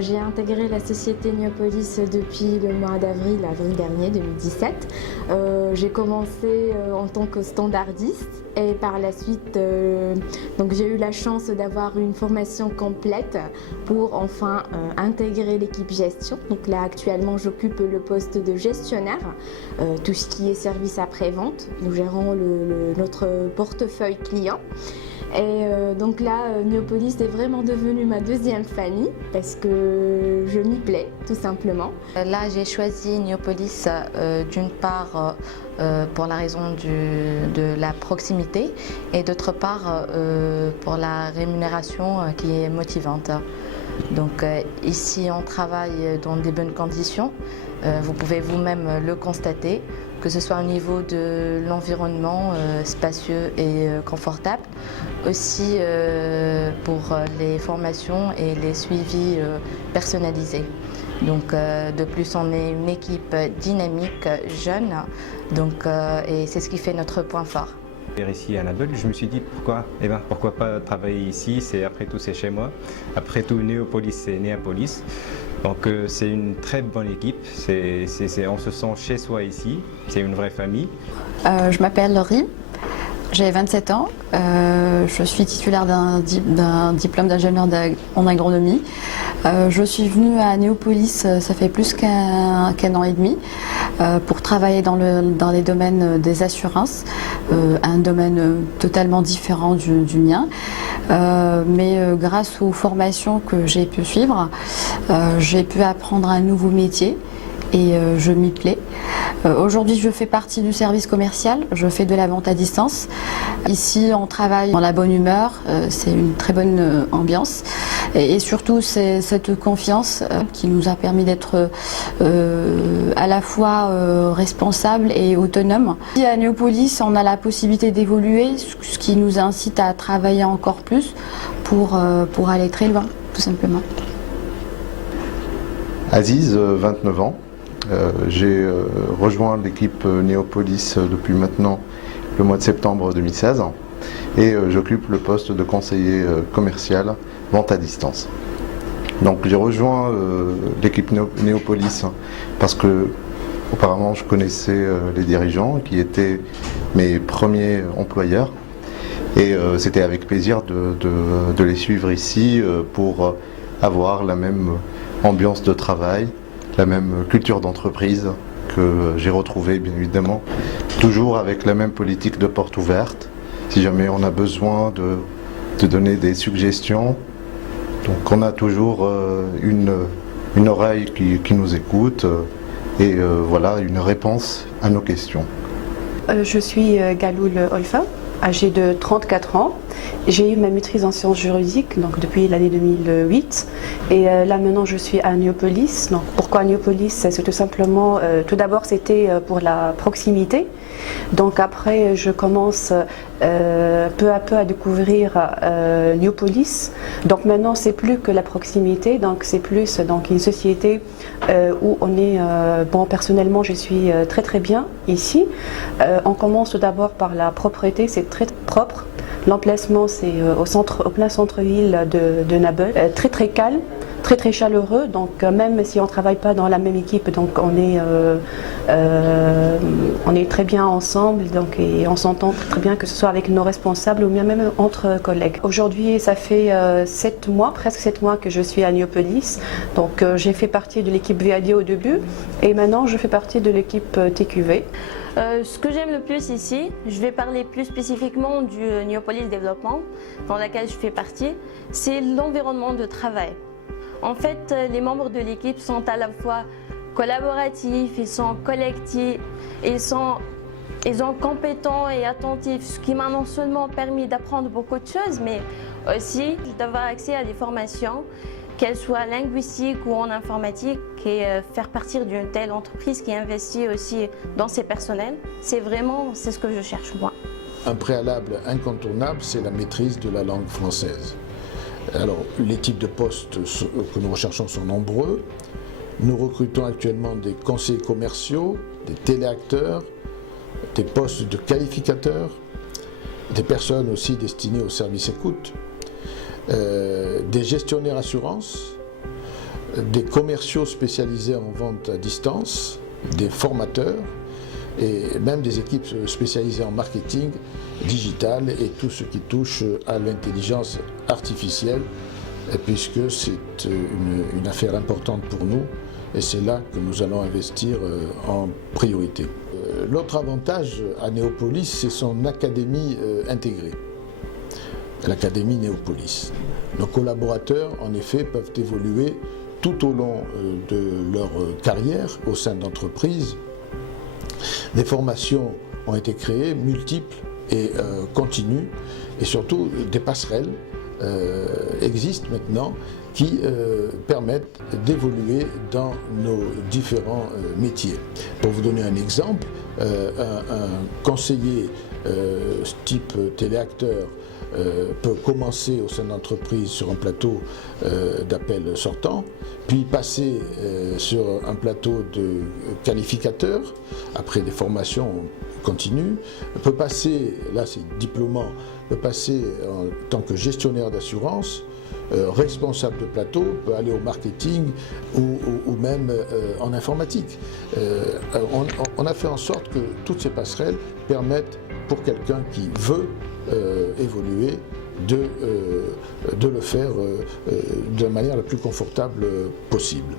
j'ai intégré la société Neopolis depuis le mois d'avril, avril dernier 2017. J'ai commencé en tant que standardiste et par la suite donc j'ai eu la chance d'avoir une formation complète pour enfin intégrer l'équipe gestion. Donc là actuellement j'occupe le poste de gestionnaire, tout ce qui est service après-vente. Nous gérons notre portefeuille client. Et donc là, Neopolis est vraiment devenue ma deuxième famille parce que je m'y plais, tout simplement. Là, j'ai choisi Neopolis d'une part pour la raison de la proximité et d'autre part pour la rémunération qui est motivante. Donc ici, on travaille dans des bonnes conditions. Vous pouvez vous-même le constater, que ce soit au niveau de l'environnement spacieux et confortable, aussi pour les formations et les suivis personnalisés. Donc de plus, on est une équipe dynamique, jeune, donc, et c'est ce qui fait notre point fort. Ici à Annabelle, je me suis dit pourquoi pas travailler ici, après tout c'est chez moi. Après tout Neopolis c'est Néapolis. Donc c'est une très bonne équipe, on se sent chez soi ici, c'est une vraie famille. Je m'appelle Laurie, j'ai 27 ans, je suis titulaire d'un diplôme d'ingénieur en agronomie. Je suis venue à Neopolis, ça fait plus qu'un an et demi, pour travailler dans les domaines des assurances, un domaine totalement différent du mien. Mais grâce aux formations que j'ai pu suivre, j'ai pu apprendre un nouveau métier et je m'y plais. Aujourd'hui, je fais partie du service commercial, je fais de la vente à distance. Ici, on travaille dans la bonne humeur, c'est une très bonne ambiance et surtout c'est cette confiance qui nous a permis d'être à la fois responsable et autonome. Ici à Neopolis, on a la possibilité d'évoluer, ce qui nous incite à travailler encore plus pour aller très loin, tout simplement. Aziz, 29 ans. J'ai rejoint l'équipe Neopolis depuis maintenant le mois de septembre 2016 et j'occupe le poste de conseiller commercial vente à distance. Donc j'ai rejoint l'équipe Neopolis parce que auparavant je connaissais les dirigeants qui étaient mes premiers employeurs et c'était avec plaisir de les suivre ici pour avoir la même ambiance de travail, la même culture d'entreprise que j'ai retrouvée bien évidemment, toujours avec la même politique de porte ouverte, si jamais on a besoin de donner des suggestions. Donc on a toujours une oreille qui nous écoute et voilà une réponse à nos questions. Je suis Galoul Olfa, âgée de 34 ans. J'ai eu ma maîtrise en sciences juridiques donc depuis l'année 2008 et là maintenant je suis à Neopolis. Donc pourquoi Neopolis? C'est tout simplement, tout d'abord c'était pour la proximité. Donc après je commence peu à peu à découvrir Neopolis. Donc maintenant c'est plus que la proximité, donc c'est plus donc une société où on est, bon personnellement je suis très bien ici. On commence tout d'abord par la propreté, c'est très propre. L'emplacement c'est au plein centre-ville de Nabeul, très calme, très chaleureux, donc même si on ne travaille pas dans la même équipe, donc on est très bien ensemble donc, et on s'entend très bien que ce soit avec nos responsables ou bien même entre collègues. Aujourd'hui ça fait 7 mois, presque 7 mois que je suis à Neopolis, donc j'ai fait partie de l'équipe VAD au début et maintenant je fais partie de l'équipe TQV. Ce que j'aime le plus ici, je vais parler plus spécifiquement du Neopolis Développement dans laquelle je fais partie, c'est l'environnement de travail. En fait, les membres de l'équipe sont à la fois collaboratifs, ils sont collectifs, ils sont compétents et attentifs, ce qui m'a non seulement permis d'apprendre beaucoup de choses, mais aussi d'avoir accès à des formations, qu'elles soient linguistiques ou en informatique, et faire partie d'une telle entreprise qui investit aussi dans ses personnels, c'est ce que je cherche moi. Un préalable incontournable, c'est la maîtrise de la langue française. Alors, les types de postes que nous recherchons sont nombreux. Nous recrutons actuellement des conseillers commerciaux, des téléacteurs, des postes de qualificateurs, des personnes aussi destinées au service écoute, des gestionnaires assurances, des commerciaux spécialisés en vente à distance, des formateurs et même des équipes spécialisées en marketing digital et tout ce qui touche à l'intelligence artificielle, puisque c'est une affaire importante pour nous et c'est là que nous allons investir en priorité. L'autre avantage à Néopolis, c'est son académie intégrée, l'académie Néopolis. Nos collaborateurs, en effet, peuvent évoluer tout au long de leur carrière au sein d'entreprises. Des formations ont été créées, multiples et continues, et surtout des passerelles existent maintenant qui permettent d'évoluer dans nos différents métiers. Pour vous donner un exemple, un conseiller type téléacteur peut commencer au sein d'entreprise sur un plateau d'appel sortant, puis passer sur un plateau de qualificateur, après des formations continues, peut passer, là c'est diplômant, peut passer en tant que gestionnaire d'assurance, responsable de plateau, peut aller au marketing ou même en informatique. On a fait en sorte que toutes ces passerelles permettent pour quelqu'un qui veut évoluer de le faire de la manière la plus confortable possible.